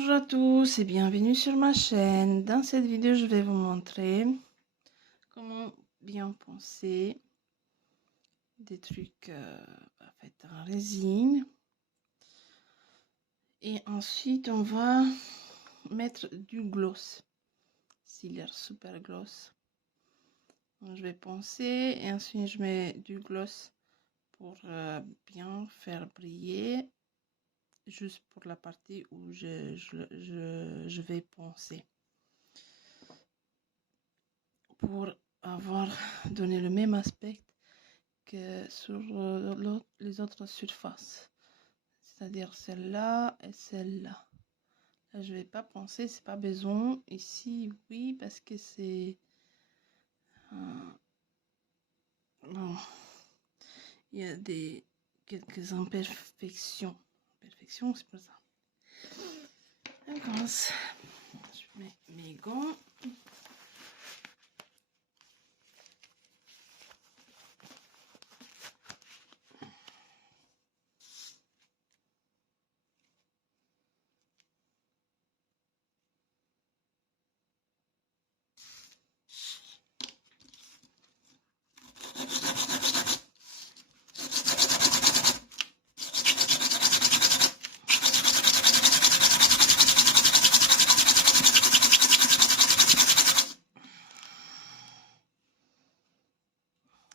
Bonjour à tous et bienvenue sur ma chaîne. Dans cette vidéo, je vais vous montrer comment bien poncer des trucs faits en résine. Et ensuite, on va mettre du gloss, Sealer Super Gloss. Donc, je vais poncer et ensuite je mets du gloss pour bien faire briller, juste pour la partie où je vais poncer. Pour avoir donné le même aspect que sur les autres surfaces, c'est-à-dire celle-là et celle-là. Là, je vais pas poncer, c'est pas besoin. Ici, oui, parce que c'est bon, il y a quelques imperfections. Imperfections, c'est pas ça. On commence. Je mets mes gants.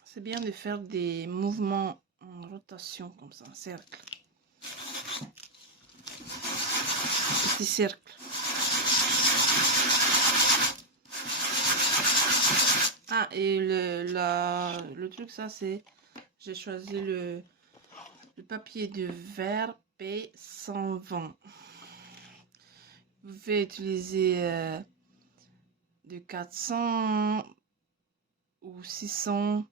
C'est bien de faire des mouvements en rotation comme ça, un cercle. Petit cercle. Ah, et le truc, ça, c'est... J'ai choisi le papier de verre P120. Vous pouvez utiliser de 400 ou 600.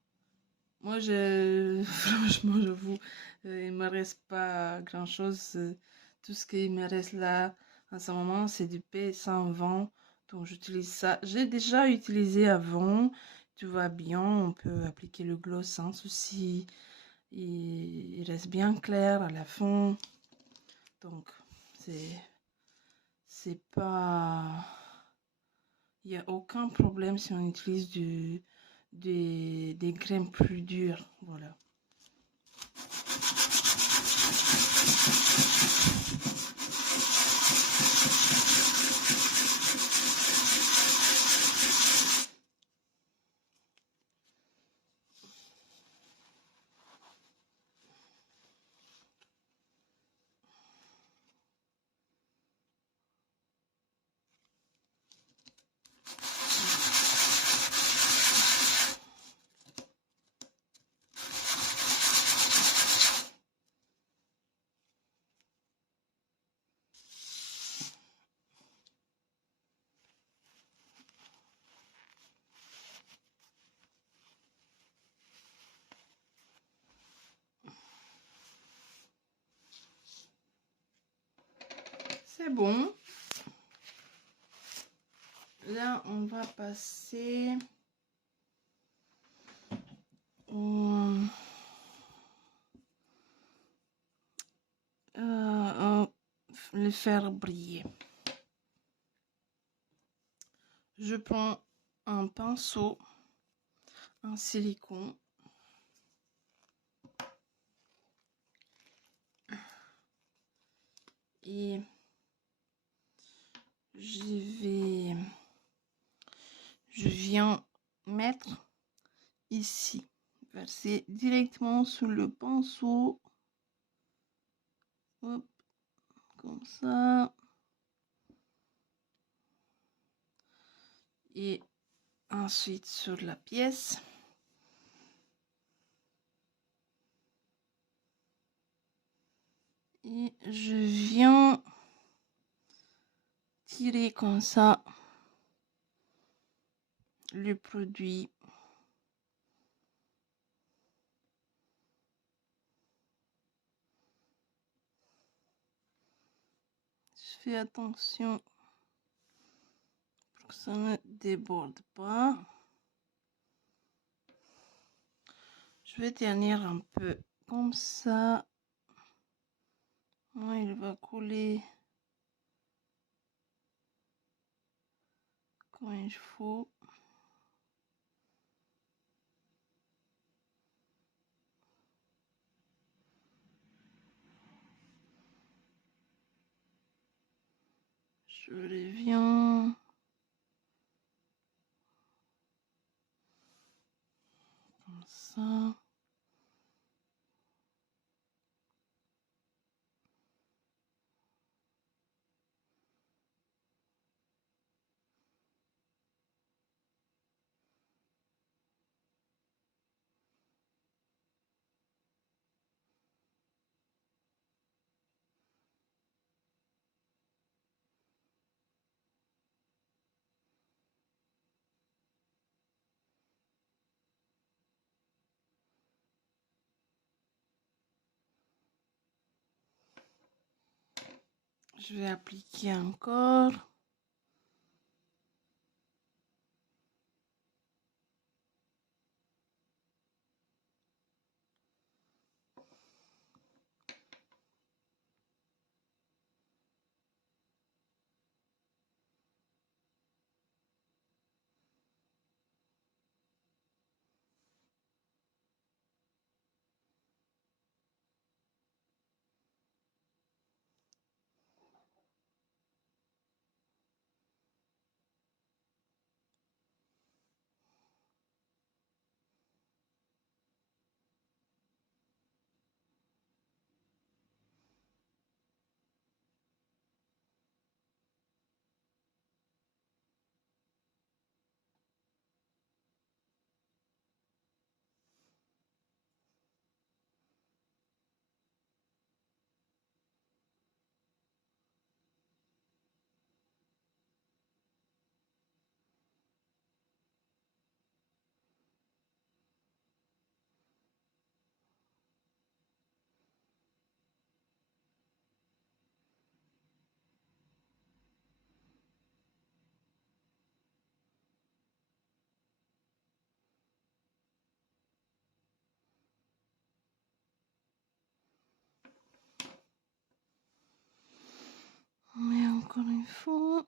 Moi, franchement, j'avoue, il me reste pas grand chose. Tout ce qui me reste là en ce moment, c'est du P120. Donc, j'utilise ça. J'ai déjà utilisé avant. Tout va bien. On peut appliquer le gloss sans souci. Il reste bien clair à la fin. Donc, c'est pas... Il n'y a aucun problème si on utilise des graines plus dures. Voilà. C'est bon. Là, on va passer le faire briller. Je prends un pinceau en silicone. Et je viens mettre ici, verser directement sur le pinceau. Hop, comme ça. Et ensuite sur la pièce. Et je viens tirer comme ça le produit. Je fais attention pour que ça ne déborde pas. Je vais tenir un peu comme ça. Il va couler il faut. Je les viens. Comme ça. Je vais appliquer encore. Mais encore une fois.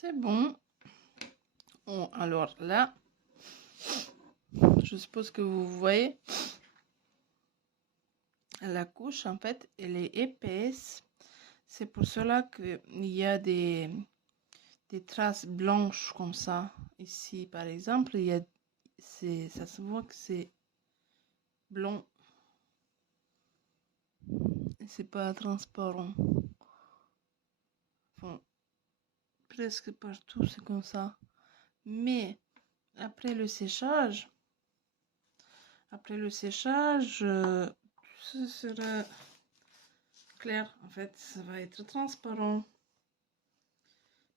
C'est bon. Bon, alors là, je suppose que vous voyez, la couche, en fait, elle est épaisse. C'est pour cela qu'il y a des traces blanches comme ça. Ici, par exemple, il y a, ça se voit que c'est blanc. C'est pas transparent. Bon, presque partout, c'est comme ça. Mais après le séchage, ce sera clair. En fait, ça va être transparent.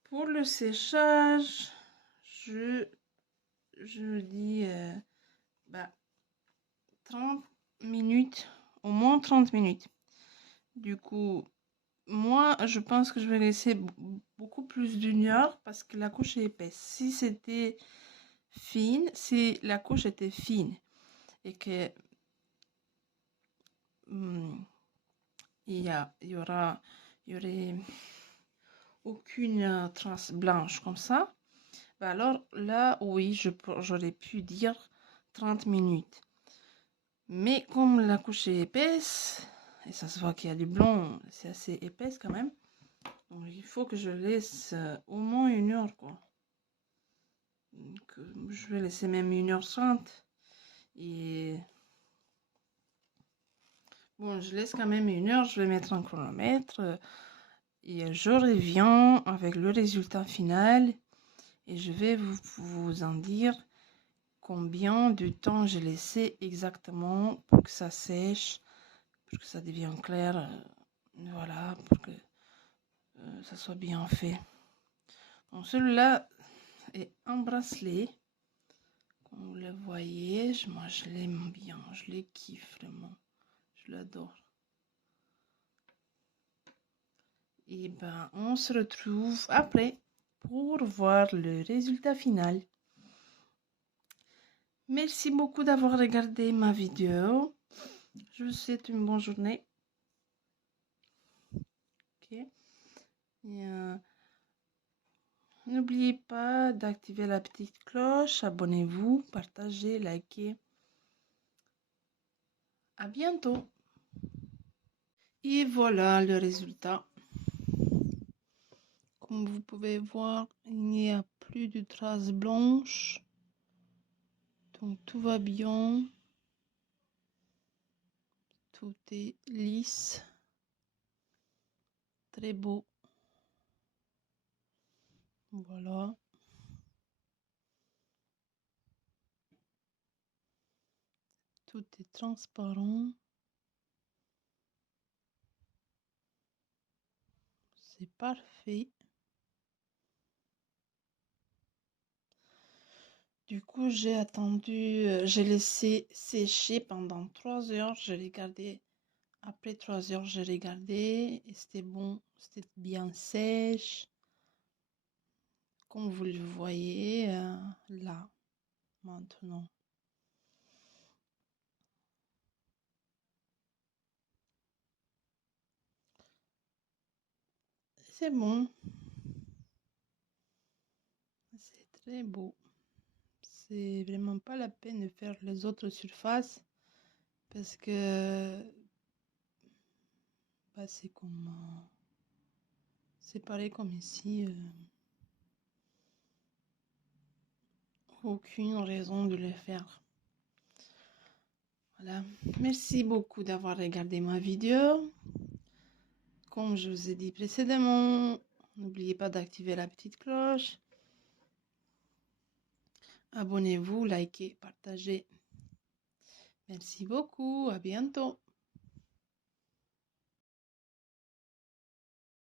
Pour le séchage, je dis 30 minutes, au moins 30 minutes. Du coup, moi, je pense que je vais laisser beaucoup plus d'une heure parce que la couche est épaisse. Si c'était fine, si la couche était fine et que il y aurait aucune trace blanche comme ça, alors là, oui, j'aurais pu dire 30 minutes. Mais comme la couche est épaisse, et ça se voit qu'il y a du blanc, c'est assez épaisse quand même, donc il faut que je laisse au moins une heure, quoi. Donc, je vais laisser même 1h30. Et bon, je laisse quand même 1 heure, je vais mettre un chronomètre. Et je reviens avec le résultat final. Et je vais vous en dire combien de temps j'ai laissé exactement pour que ça sèche, pour que ça devienne clair. Voilà, pour que ça soit bien fait. Donc celui-là est un bracelet. Comme vous le voyez, moi je l'aime bien, je le kiffe vraiment. Je l'adore. Et ben, on se retrouve après pour voir le résultat final. Merci beaucoup d'avoir regardé ma vidéo. Je vous souhaite une bonne journée. Okay. N'oubliez pas d'activer la petite cloche, abonnez-vous, partagez, likez. À bientôt. Et voilà le résultat. Comme vous pouvez voir, il n'y a plus de traces blanches. Donc tout va bien. Tout est lisse. Très beau. Voilà. Tout est transparent. C'est parfait. Du coup, j'ai attendu, j'ai laissé sécher pendant 3 heures. J'ai regardé, après 3 heures, j'ai regardé et c'était bon, c'était bien sèche. Comme vous le voyez là, maintenant. C'est bon. C'est très beau. C'est vraiment pas la peine de faire les autres surfaces parce que c'est comme c'est pareil comme ici. Aucune raison de le faire. Voilà. Merci beaucoup d'avoir regardé ma vidéo. Comme je vous ai dit précédemment, n'oubliez pas d'activer la petite cloche. Abonnez-vous, likez, partagez. Merci beaucoup, à bientôt.